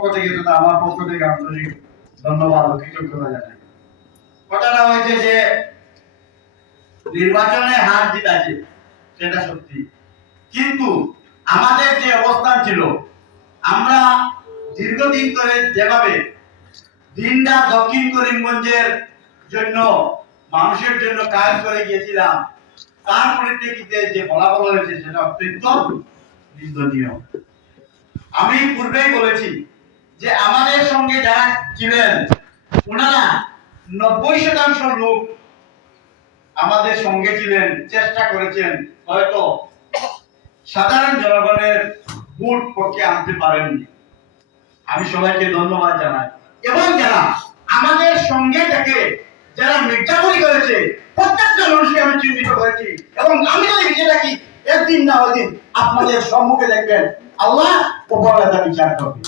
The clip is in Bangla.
পক্ষ থেকে তথা আমার পক্ষ থেকে আন্তরিক ধন্যবাদ ও কৃতজ্ঞতা জানাই। কথাটা হয়েছে যে নির্বাচনে হার জিত আছে, সেটা সত্যি, কিন্তু আমাদের যে অবস্থান ছিল, আমরা দীর্ঘদিন ধরে যেভাবে দিনটা দক্ষিণ করিমগঞ্জের জন্য মানুষের জন্য কাজ করে গিয়েছিলাম, তার পরিপ্রেক্ষিতে যে ফলাফল হয়েছে সেটা অত্যন্ত নিন্দনীয়। আমি পূর্বেই বলেছি যে আমাদের সঙ্গে যারা ছিলেন ওনারা 90% লোক আমাদের সঙ্গে ছিলেন, চেষ্টা করেছেন, হয়তো সাধারণ জনগণের ভোট পক্ষে আনতে পারেননি। আমি সবাইকে ধন্যবাদ জানাই, এবং যারা আমাদের সঙ্গে থেকে যারা মিথ্যাচারি করেছে প্রত্যেকটা মানুষকে আমি চিহ্নিত করেছি, এবং আমি তো লিখে রাখি একদিন না ওদিন আপনাদের সম্মুখে দেখবেন আল্লাহ উপরওয়ালা বিচার করবে।